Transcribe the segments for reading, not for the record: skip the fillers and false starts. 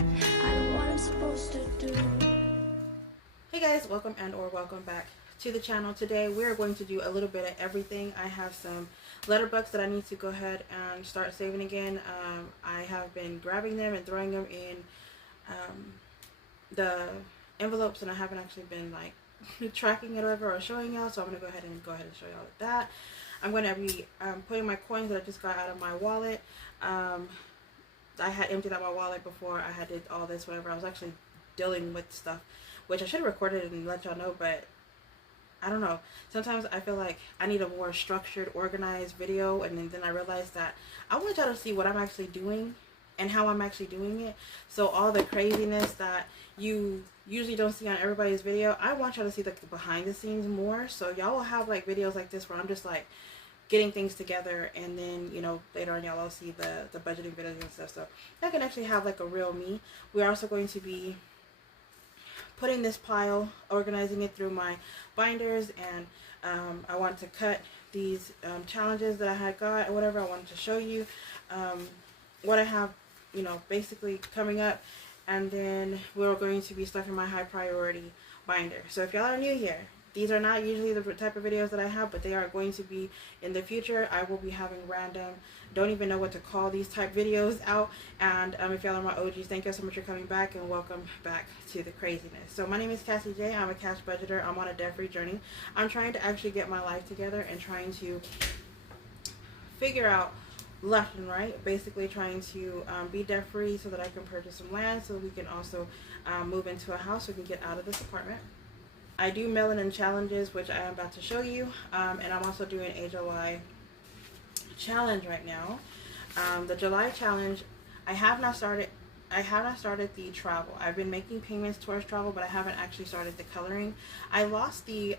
I know what I'm supposed to do. Hey guys, welcome welcome back to the channel. Today we're going to do a little bit of everything. I have some letterbucks that I need to go ahead and start saving again. I have been grabbing them and throwing them in the envelopes, and I haven't actually been like tracking it over or showing y'all, so I'm going to go ahead and show y'all that. I'm going to be putting my coins that I just got out of my wallet. I had emptied out my wallet before I had did all this, whatever. I was actually dealing with stuff, which I should have recorded and let y'all know, but I don't know. Sometimes I feel like I need a more structured, organized video, and then I realized that I want y'all to see what I'm actually doing and how I'm actually doing it. So all the craziness that you usually don't see on everybody's video, I want y'all to see like the behind the scenes more. So y'all will have like videos like this where I'm just like getting things together, and then, you know, later on y'all will see the budgeting videos and stuff. So I can actually have like a real me. We're also going to be putting this pile, organizing it through my binders, and I want to cut these challenges that I had got or whatever. I wanted to show you what I have, you know, basically coming up, and then we're going to be stuffing my high priority binder. So if y'all are new here, these are not usually the type of videos that I have, but they are going to be in the future. I will be having random, don't even know what to call these type videos out. And if y'all are my OGs, thank you so much for coming back, and welcome back to the craziness. So my name is Cassie J. I'm a cash budgeter. I'm on a debt-free journey. I'm trying to actually get my life together and trying to figure out left and right, basically trying to be debt-free so that I can purchase some land, so we can also move into a house so we can get out of this apartment. I do melanin challenges, which I am about to show you, and I'm also doing a July challenge right now. The July challenge, I have not started the travel. I've been making payments towards travel, but I haven't actually started the coloring. I lost the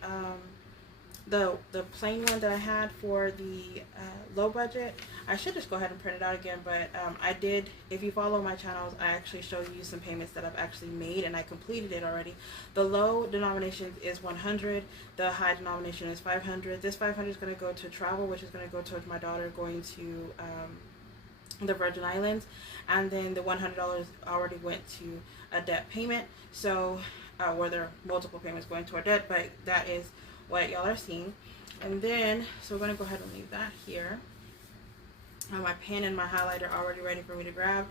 plain one that I had for the low budget. I should just go ahead and print it out again, but I did. If you follow my channels, I actually show you some payments that I've actually made, and I completed it already. The low denomination is 100. The high denomination is 500. This 500 is going to go to travel, which is going to go towards my daughter going to the Virgin Islands, and then the $100 already went to a debt payment. So where there are multiple payments going to our debt, but that is what y'all are seeing. And then, so we're going to go ahead and leave that here. My pen and my highlighter are already ready for me to grab.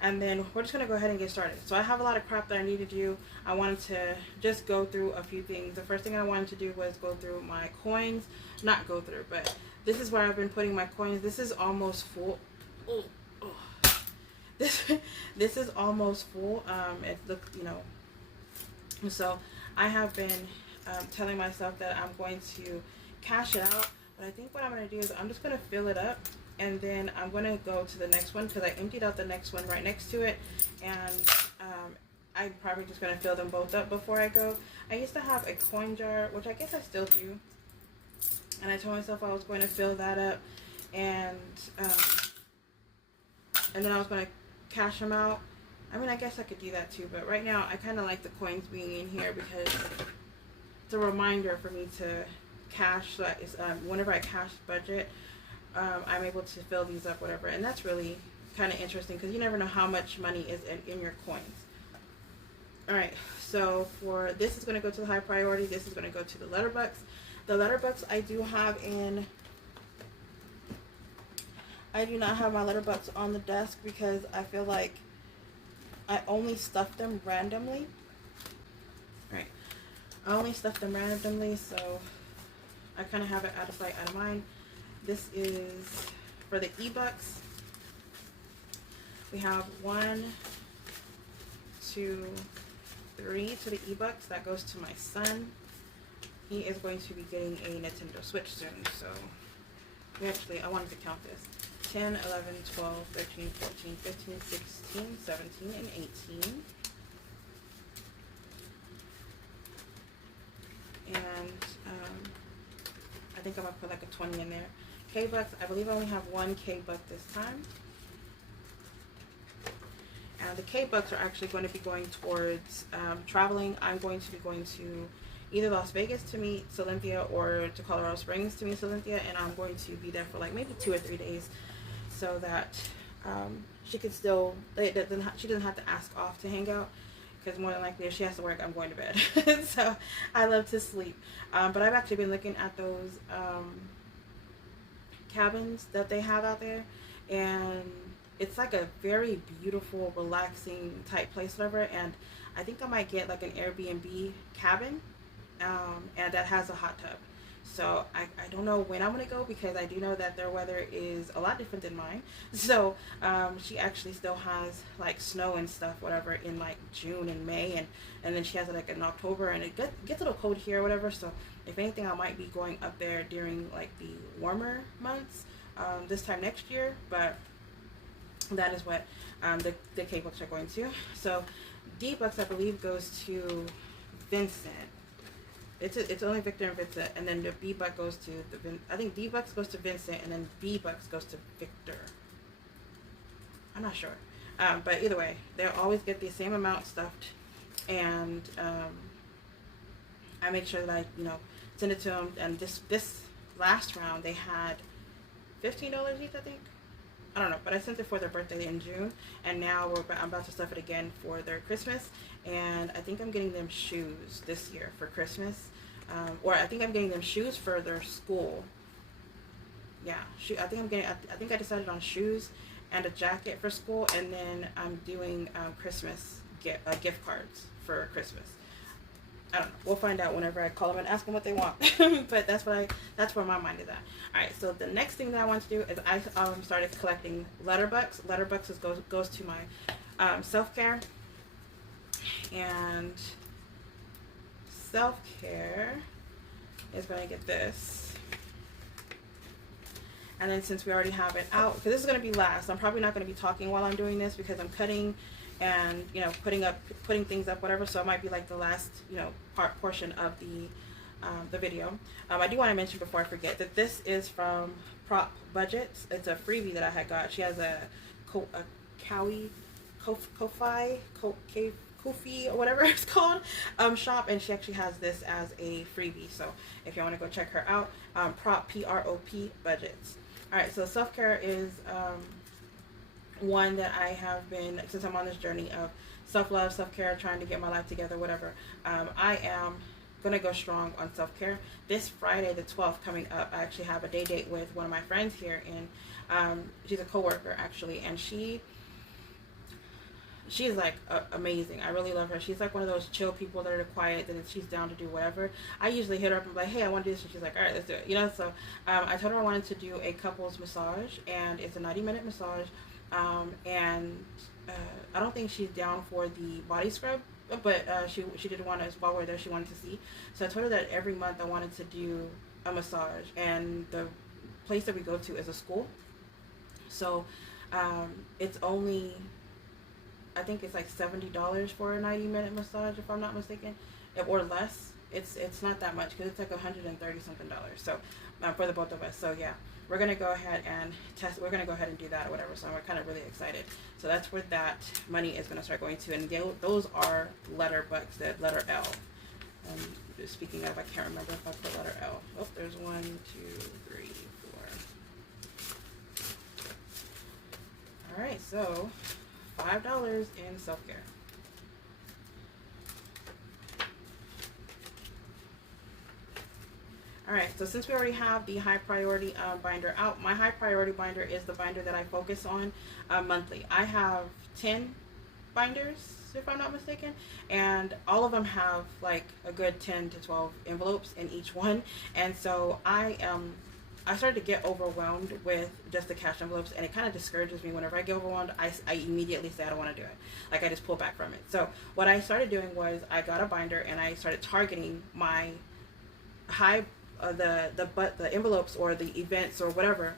And then we're just going to go ahead and get started. So I have a lot of crap that I need to do. I wanted to just go through a few things. The first thing I wanted to do was go through my coins. Not go through, but this is where I've been putting my coins. This is almost full. Oh, oh. This is almost full. It look, you know. So I have been telling myself that I'm going to cash it out, but I think what I'm going to do is I'm just going to fill it up, and then I'm going to go to the next one, because I emptied out the next one right next to it, and I'm probably just going to fill them both up before I go. I used to have a coin jar, which I guess I still do, and I told myself I was going to fill that up, and then I was going to cash them out. I mean, I guess I could do that too, but right now I kind of like the coins being in here because it's a reminder for me to cash. So that is, whenever I cash budget, I'm able to fill these up, whatever. And that's really kind of interesting because you never know how much money is in your coins. Alright, so for this is going to go to the high priority. This is going to go to the letterbucks. The letterbucks I do have in... I do not have my letterbucks on the desk because I feel like I only stuff them randomly. Alright. I only stuff them randomly, so I kind of have it out of sight, out of mind. This is for the e-bucks. We have 1, 2, 3 to the e-bucks. That goes to my son. He is going to be getting a Nintendo Switch soon, so I wanted to count this. 10, 11, 12, 13, 14, 15, 16, 17, and 18. And I think I'm going to put like a 20 in there. K-Bucks, I believe I only have 1 K-Buck this time. And the K-Bucks are actually going to be going towards traveling. I'm going to be going to either Las Vegas to meet Cynthia or to Colorado Springs to meet Cynthia, and I'm going to be there for like maybe 2 or 3 days so that she can still, she doesn't have to ask off to hang out, because more than likely if she has to work, I'm going to bed. So I love to sleep. But I've actually been looking at those cabins that they have out there, and it's like a very beautiful, relaxing type place, whatever. And I think I might get like an Airbnb cabin, and that has a hot tub. So I don't know when I'm gonna go, because I do know that their weather is a lot different than mine. So she actually still has like snow and stuff, whatever, in like June and May, and then she has it like in October, and it gets a little cold here, or whatever. So if anything, I might be going up there during like the warmer months this time next year. But that is what the K-Bucks are going to. So D-Bucks, I believe, goes to Vincent. It's only Victor and Vincent, and then the B-Buck goes to I think D-Bucks goes to Vincent, and then B-Bucks goes to Victor. I'm not sure. But either way, they'll always get the same amount stuffed, and I make sure that I, send it to them. And this last round, they had $15 each, I think. I don't know, but I sent it for their birthday in June, and now I'm about to stuff it again for their Christmas, and I think I'm getting them shoes this year for Christmas, or I think I'm getting them shoes for their school. Yeah, I think I decided on shoes and a jacket for school, and then I'm doing Christmas gift cards for Christmas. I don't know. We'll find out whenever I call them and ask them what they want. But that's where my mind is at. All right. So the next thing that I want to do is I started collecting letterbucks. Letterbucks goes to my self-care, and self-care is going to get this. And then since we already have it out, because this is going to be last, I'm probably not going to be talking while I'm doing this, because I'm cutting and putting things up, whatever. So it might be like the last portion of the video. I do want to mention before I forget that this is from KathyBudgets. It's a freebie that I had got. She has a Kofi or whatever it's called shop, and she actually has this as a freebie. So if you want to go check her out, PROP budgets. All right, so self-care is one that I have been, since I'm on this journey of self-love, self-care, trying to get my life together, whatever. I am going to go strong on self-care. This Friday, the 12th, coming up, I actually have a date with one of my friends here, and she's a coworker, actually, and she is like amazing. I really love her. She's like one of those chill people that are quiet, that she's down to do whatever. I usually hit her up and be like, hey, I want to do this, and she's like, all right, let's do it. So I told her I wanted to do a couples massage, and it's a 90-minute massage. And I don't think she's down for the body scrub, but she did want to, while we're there, she wanted to see. So I told her that every month I wanted to do a massage, and the place that we go to is a school. So it's only, I think it's like $70 for a 90-minute massage, if I'm not mistaken, or less. It's not that much, because it's like $130 something. So for the both of us. So yeah, we're gonna go ahead and test. We're gonna go ahead and do that or whatever. So I'm kind of really excited. So that's where that money is gonna start going to, and those are letterbucks, that letter L. Speaking of, I can't remember if I put letter L. Oh, there's 1, 2, 3, 4. All right, so $5 in self-care. Alright, so since we already have the high priority binder out, my high priority binder is the binder that I focus on monthly. I have 10 binders, if I'm not mistaken, and all of them have like a good 10 to 12 envelopes in each one. And so I started to get overwhelmed with just the cash envelopes, and it kind of discourages me. Whenever I get overwhelmed, I immediately say I don't want to do it. Like, I just pull back from it. So what I started doing was I got a binder, and I started targeting my high the envelopes or the events or whatever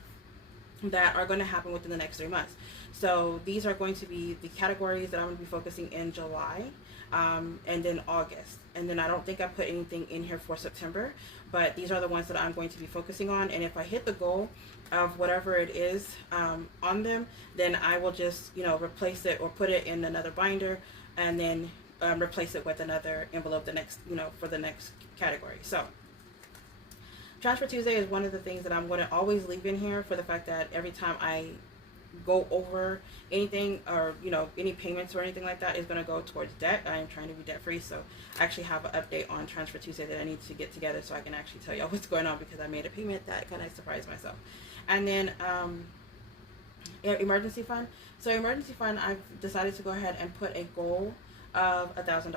that are going to happen within the next 3 months. So these are going to be the categories that I'm going to be focusing in July, and then August. And then I don't think I put anything in here for September, but these are the ones that I'm going to be focusing on. And if I hit the goal of whatever it is on them, then I will just, replace it or put it in another binder, and then replace it with another envelope for the next category. So Transfer Tuesday is one of the things that I'm going to always leave in here, for the fact that every time I go over anything, or any payments or anything like that is going to go towards debt. I am trying to be debt free, so I actually have an update on Transfer Tuesday that I need to get together so I can actually tell y'all what's going on, because I made a payment that kind of surprised myself. And then emergency fund. So emergency fund, I've decided to go ahead and put a goal of $1,000,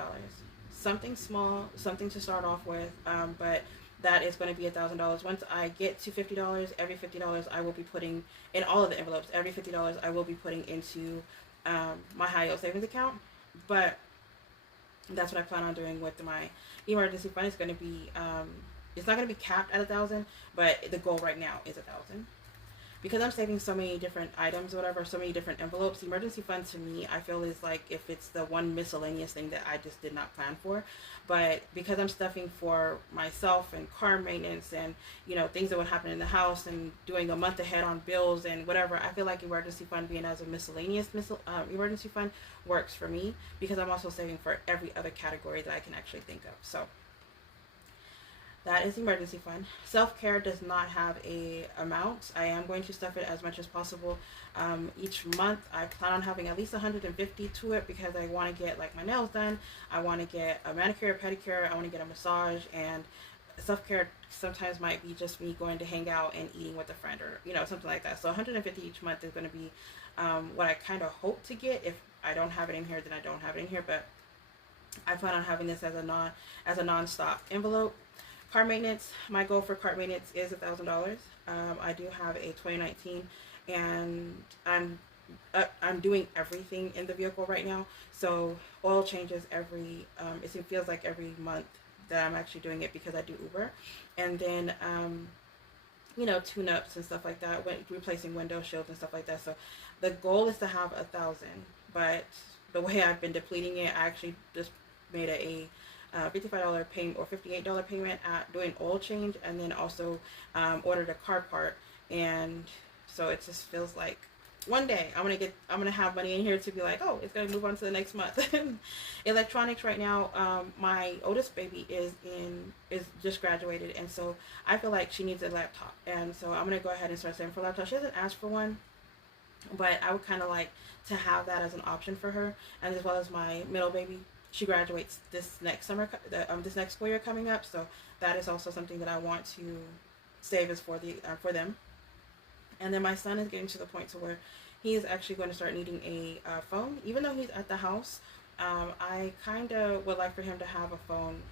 something small, something to start off with, but that is going to be $1,000. Once I get to $50, every $50 I will be putting in all of the envelopes. Every $50 I will be putting into my high yield savings account. But that's what I plan on doing with my emergency fund. It's going to be it's not going to be capped at 1,000, but the goal right now is 1,000. Because I'm saving so many different items or whatever, so many different envelopes, emergency fund to me, I feel is like if it's the one miscellaneous thing that I just did not plan for. But because I'm stuffing for myself and car maintenance and, things that would happen in the house and doing a month ahead on bills and whatever, I feel like emergency fund being as a miscellaneous emergency fund works for me, because I'm also saving for every other category that I can actually think of. So that is emergency fund. Self-care does not have a amount. I am going to stuff it as much as possible. Each month I plan on having at least 150 to it, because I want to get like my nails done. I want to get a manicure, a pedicure. I want to get a massage. And self-care sometimes might be just me going to hang out and eating with a friend, or something like that. So 150 each month is going to be what I kind of hope to get. If I don't have it in here, then I don't have it in here. But I plan on having this as a non-stop envelope. Car maintenance, my goal for car maintenance is $1,000. I do have a 2019, and I'm doing everything in the vehicle right now. So oil changes every, it feels like every month that I'm actually doing it, because I do Uber. And then, tune-ups and stuff like that, replacing window shields and stuff like that. So the goal is to have 1,000, but the way I've been depleting it, I actually just made a $55 payment or $58 payment at doing oil change, and then also ordered a car part. And so it just feels like one day I'm gonna have money in here to be like, oh, it's gonna move on to the next month. Electronics right now, my oldest baby is just graduated, and so I feel like she needs a laptop, and so I'm gonna go ahead and start saving for a laptop. She hasn't asked for one, but I would kind of like to have that as an option for her, and as well as my middle baby. She graduates this next summer, this next school year coming up, so that is also something that I want to save as for them. And then my son is getting to the point to where he is actually going to start needing a phone, even though he's at the house. I kind of would like for him to have a phone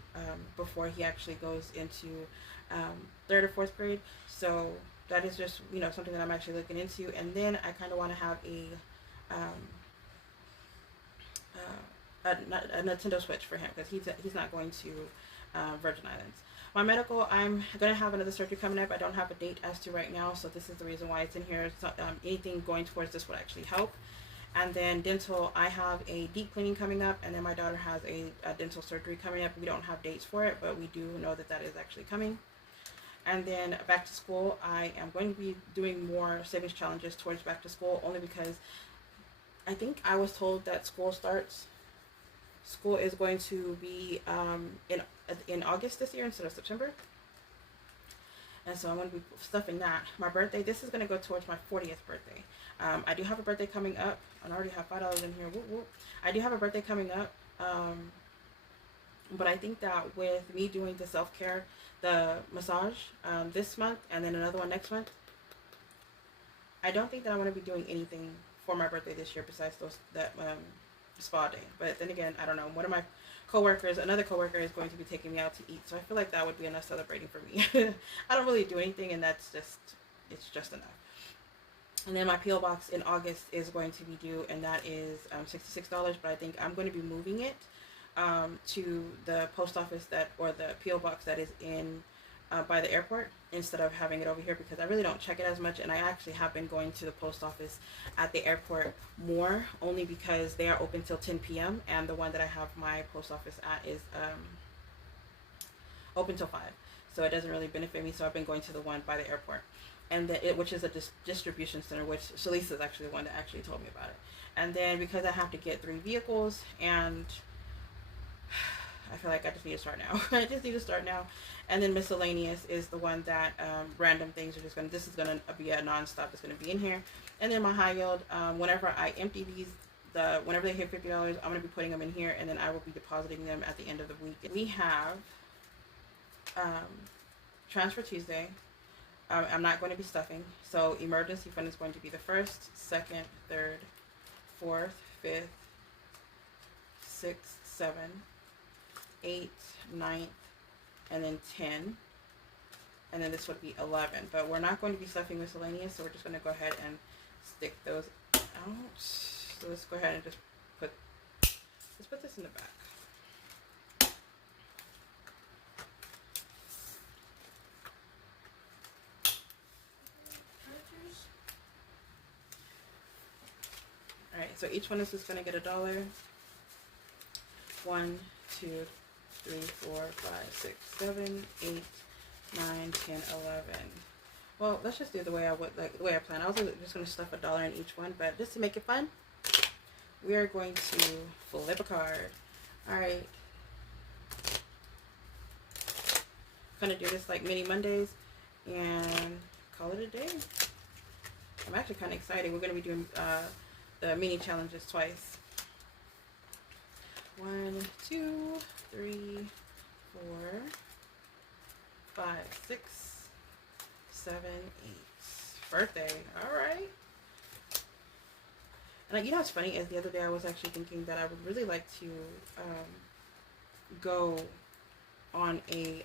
before he actually goes into 3rd or 4th grade. So that is just something that I'm actually looking into. And then I kind of want to have a Nintendo Switch for him, because he's not going to Virgin Islands. My medical, I'm going to have another surgery coming up. I don't have a date as to right now, so this is the reason why it's in here. It's not, anything going towards this would actually help. And then dental, I have a deep cleaning coming up, and then my daughter has a dental surgery coming up. We don't have dates for it, but we do know that is actually coming. And then back to school, I am going to be doing more savings challenges towards back to school, only because I think I was told that school is going to be in August this year instead of September. And so I'm going to be stuffing that. My birthday, this is going to go towards my 40th birthday. I do have a birthday coming up. I already have $5 in here. Whoop, whoop. I do have a birthday coming up. But I think that with me doing the self-care, the massage this month, and then another one next month, I don't think that I'm going to be doing anything for my birthday this year besides that spa day. But then again, I don't know. One of my another coworker is going to be taking me out to eat, so I feel like that would be enough celebrating for me. I don't really do anything, and it's just enough. And then my P.O. box in August is going to be due, and that is $66, but I think I'm going to be moving it to the post office or the P.O. box that is in by the airport, instead of having it over here, because I really don't check it as much. And I actually have been going to the post office at the airport more, only because they are open till 10 p.m. and the one that I have my post office at is open till 5, so it doesn't really benefit me. So I've been going to the one by the airport, and which is a distribution center, which Shalisa is actually the one that actually told me about it. And then because I have to get 3 vehicles, and I feel like I just need to start now. I just need to start now. And then miscellaneous is the one that random things are just gonna. This is gonna be a nonstop. It's gonna be in here. And then my high yield. Whenever I empty these, whenever they hit $50, I'm gonna be putting them in here, and then I will be depositing them at the end of the week. We have Transfer Tuesday. I'm not going to be stuffing. So emergency fund is going to be the 1st, 2nd, 3rd, 4th, 5th, 6th, 7th, 8th, 9th, and then 10. And then this would be 11. But we're not going to be stuffing miscellaneous, so we're just going to go ahead and stick those out. So let's go ahead and just let's put this in the back. Alright, so each one is just going to get $1. 1, 2, 3, 4, 5, 6, 7, 8, 9, 10, 11. Well, let's just do the way I planned. I was just going to stuff $1 in each one, but just to make it fun, we are going to flip a card. Alright. Gonna do this like mini Mondays and call it a day. I'm actually kind of excited. We're going to be doing the mini challenges twice. 1, 2, 3, 4, 5, 6, 7, 8. Birthday. Alright. And you know what's funny is the other day I was actually thinking that I would really like to go on a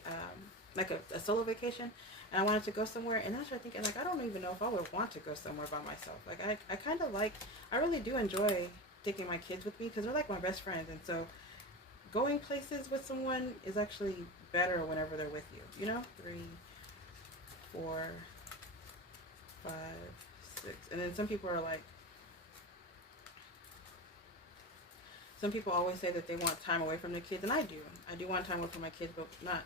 like a solo vacation, and I wanted to go somewhere, and then I started thinking, like, I don't even know if I would want to go somewhere by myself. Like, I kind of like, I really do enjoy taking my kids with me because they're like my best friends, and so going places with someone is actually better whenever they're with you, you know? 3, 4, 5, 6, and then some people are like, some people always say that they want time away from their kids, and I do want time away from my kids, but not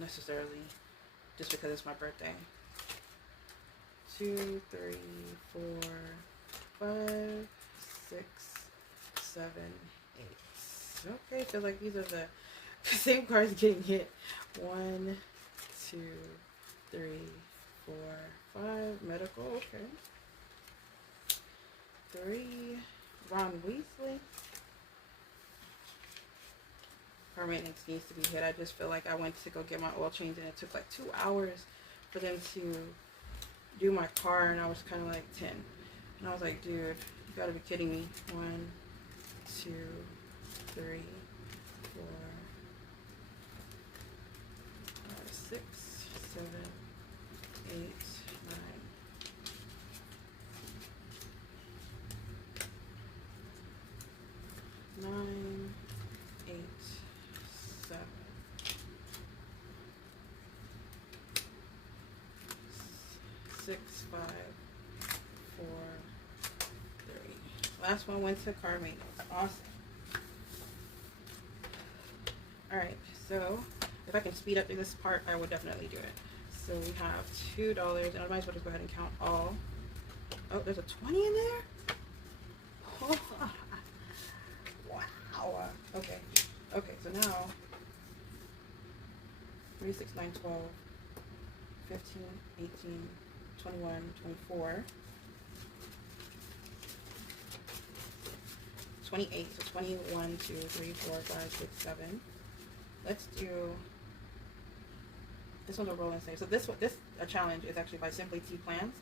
necessarily just because it's my birthday. 2, 3, 4, 5, 6, 7, 8. Okay, so like these are the same cards getting hit. 1, 2, 3, 4, 5. Medical, okay. 3. Ron Weasley. Car maintenance needs to be hit. I just feel like I went to go get my oil change, and it took like 2 hours for them to do my car, and I was kind of like 10. And I was like, dude, you gotta be kidding me. 1, 2, 3, 4, 5, 6, 7, 8, 9, 9, 8, 7, 6, 5, 4, 3. Last one went to car maintenance. Awesome. Alright, so if I can speed up through this part, I would definitely do it. So we have $2, and I might as well just go ahead and count all. Oh, there's a 20 in there? Oh, wow. Okay. Okay, so now 3, 6, 9, 12, 15, 18, 21, 24, 28, so 21, 2, 3, 4, 5, 6, 7. Let's do, this one's a roll and save. So this challenge is actually by Simply T Plans.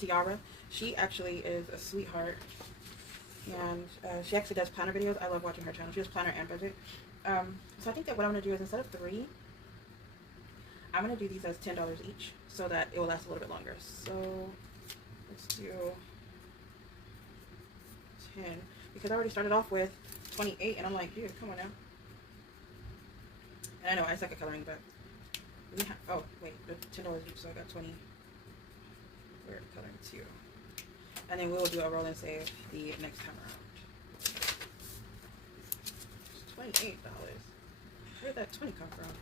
Tiara, she actually is a sweetheart, and she actually does planner videos. I love watching her channel. She does planner and budget. So I think that what I'm going to do is, instead of 3, I'm going to do these as $10 each so that it will last a little bit longer. So let's do 10, because I already started off with 28, and I'm like, dude, come on now. And I know I suck at coloring, but we have, oh wait, $10 each, so I got 20. We're coloring 2, and then we will do a roll and save the next time around. $28. Where did that 20 come from?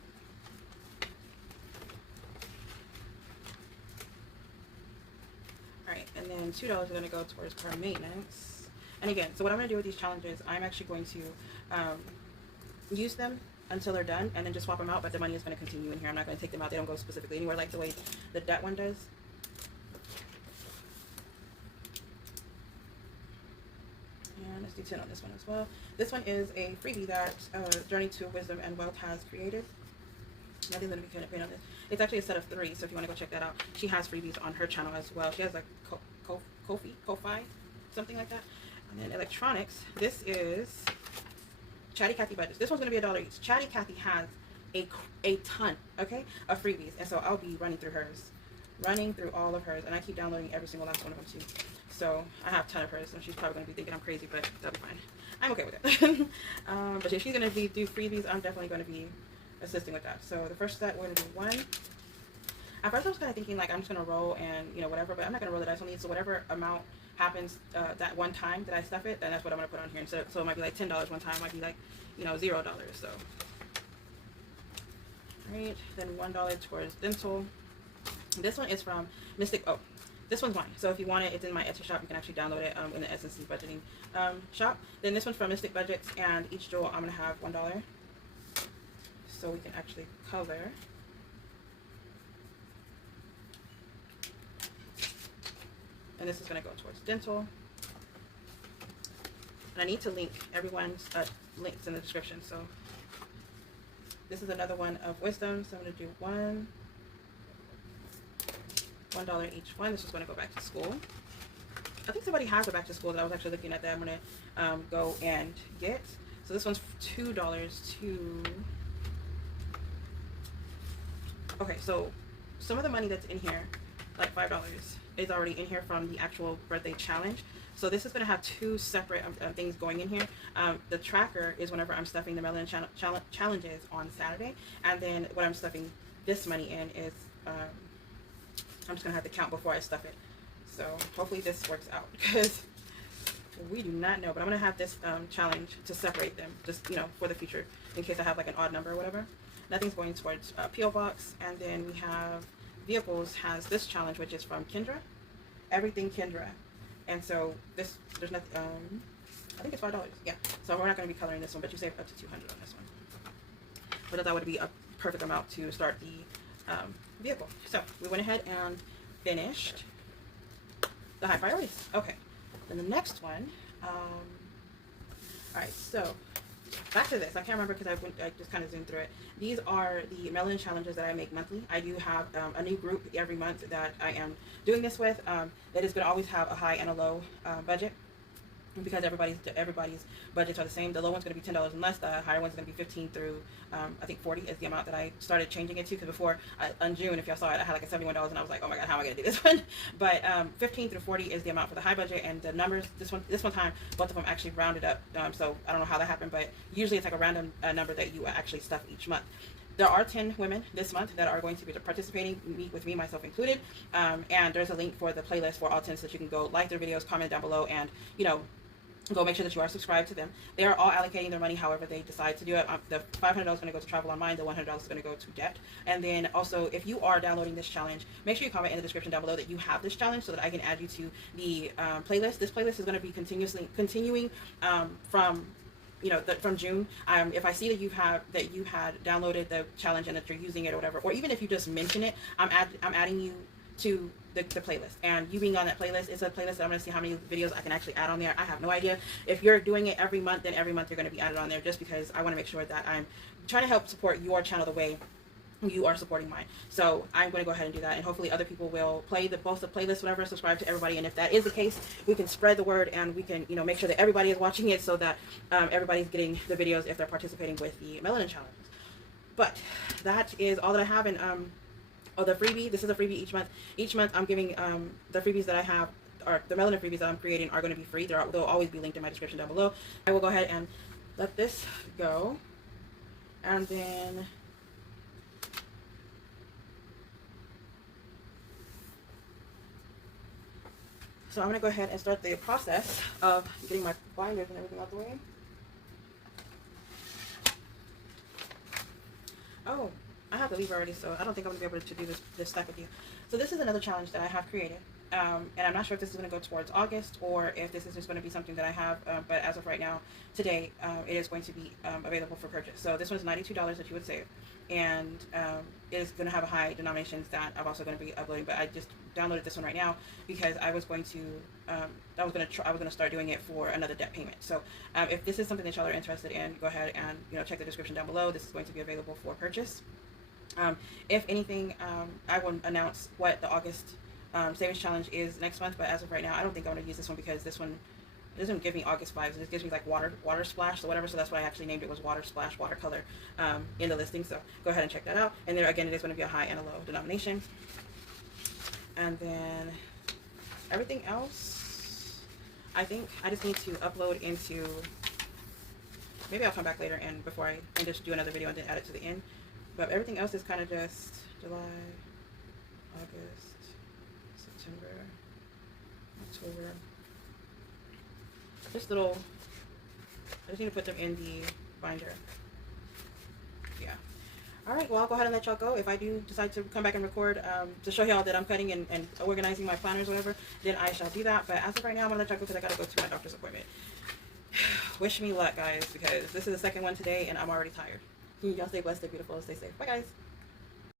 Alright, and then $2 are going to go towards car maintenance. And again, so what I'm going to do with these challenges, I'm actually going to use them until they're done, and then just swap them out, but the money is going to continue in here. I'm not going to take them out. They don't go specifically anywhere like the way that one does. And let's do 10 on this one as well. This one is a freebie that Journey to Wisdom and Wealth has created. Nothing's going to be paying on this. It's actually a set of 3, so if you want to go check that out, she has freebies on her channel as well. She has like Ko-fi, something like that. And then electronics, this is Chatty KathyBudgets. This one's going to be $1 each. Chatty Kathy has a ton, okay, of freebies, and so I'll be running through all of hers, and I keep downloading every single last one of them too. So I have a ton of hers, and she's probably going to be thinking I'm crazy, but that'll be fine. I'm okay with it. But if she's going to do freebies, I'm definitely going to be assisting with that. So the first set, we're going to do 1. At first I was kind of thinking like I'm just going to roll and, you know, whatever, but I'm not going to roll the dice on these, so whatever amount happens that one time that I stuff it, then that's what I'm going to put on here. So it might be like $10 one time, it might be like, you know, $0. So, alright, then $1 towards dental. This one is from Mystic. Oh, this one's mine. So if you want it, it's in my Etsy shop. You can actually download it in the SNC budgeting shop. Then this one's from Mystic Budgets, and each jewel I'm going to have $1. So we can actually color. And this is going to go towards dental. And I need to link everyone's links in the description. So this is another one of wisdom. So I'm going to do $1 each one. This is going to go back to school. I think somebody has a back to school that I was actually looking at that I'm going to go and get. So this one's $2 to... Okay, so some of the money that's in here, like $5, is already in here from the actual birthday challenge. So this is going to have 2 separate things going in here. The tracker is whenever I'm stuffing the Melanin challenges on Saturday, and then what I'm stuffing this money in is I'm just going to have to count before I stuff it. So hopefully this works out, because we do not know, but I'm going to have this challenge to separate them, just, you know, for the future, in case I have like an odd number or whatever. Nothing's going towards pobox. And then we have vehicles has this challenge, which is from Kendra, everything Kendra. And so this, there's nothing, I think it's $5, yeah. So we're not going to be coloring this one, but you save up to $200 on this one. But that would be a perfect amount to start the vehicle. So we went ahead and finished the high priorities. Okay, then the next one, all right, so back to this. I can't remember because I just kind of zoomed through it. These are the melanin challenges that I make monthly. I do have a new group every month that I am doing this with that is going to always have a high and a low budget, because everybody's budgets are the same. The low one's going to be $10 and less. The higher one's going to be 15 through I think 40 is the amount that I started changing it to, because before on June, if y'all saw it, I had like a $71 and I was like, oh my god, how am I going to do this one? But 15 through 40 is the amount for the high budget, and the numbers this one time both of them actually rounded up, so I don't know how that happened, but usually it's like a random number that you actually stuff each month. There are 10 women this month that are going to be participating, with me, myself included, and there's a link for the playlist for all 10 so that you can go like their videos, comment down below, and, you know, go make sure that you are subscribed to them. They are all allocating their money however they decide to do it. The $500 is going to go to travel on mine. The $100 is going to go to debt. And then also, if you are downloading this challenge, make sure you comment in the description down below that you have this challenge so that I can add you to the playlist. This playlist is going to be continuing from, you know, from June. If I see that you had downloaded the challenge and that you're using it or whatever, or even if you just mention it, I'm adding you to the playlist, and you being on that playlist is a playlist that I'm going to see how many videos I can actually add on there. I have no idea. If you're doing it every month, then every month you're going to be added on there, just because I want to make sure that I'm trying to help support your channel the way you are supporting mine. So I'm going to go ahead and do that, and hopefully other people will play both the playlist, whatever, subscribe to everybody, and if that is the case, we can spread the word, and we can, you know, make sure that everybody is watching it, so that everybody's getting the videos if they're participating with the melanin challenges. But that is all that I have. And oh, the freebie, this is a freebie each month. Each month I'm giving the freebies that I have, or the melanin freebies that I'm creating, are going to be free. They'll always be linked in my description down below. I will go ahead and let this go, and then so I'm going to go ahead and start the process of getting my binders and everything out the way. Oh, I have to leave already, so I don't think I'm going to be able to do this stack with you. So this is another challenge that I have created. And I'm not sure if this is going to go towards August or if this is just going to be something that I have. But as of right now, today, it is going to be available for purchase. So this one's $92 that you would save, and it is going to have a high denominations that I'm also going to be uploading. But I just downloaded this one right now because I was going to I was going to start doing it for another debt payment. So if this is something that y'all are interested in, go ahead and check the description down below. This is going to be available for purchase. If anything, I will announce what the August savings challenge is next month, but as of right now, I don't think I'm going to use this one because this one doesn't give me August vibes. It gives me like water splash or whatever, so that's why I actually named it was water splash watercolor in the listing. So go ahead and check that out. And there again, it is going to be a high and a low denomination. And then everything else, I think I just need to upload into, maybe I'll come back later and just do another video and then add it to the end. But everything else is kind of just July, August, September, October. Just little, I just need to put them in the binder. Yeah. Alright, well, I'll go ahead and let y'all go. If I do decide to come back and record to show y'all that I'm cutting and organizing my planners or whatever, then I shall do that. But as of right now, I'm going to let y'all go because I got to go to my doctor's appointment. Wish me luck, guys, because this is the second one today and I'm already tired. Y'all stay blessed, stay beautiful, stay safe. Bye, guys.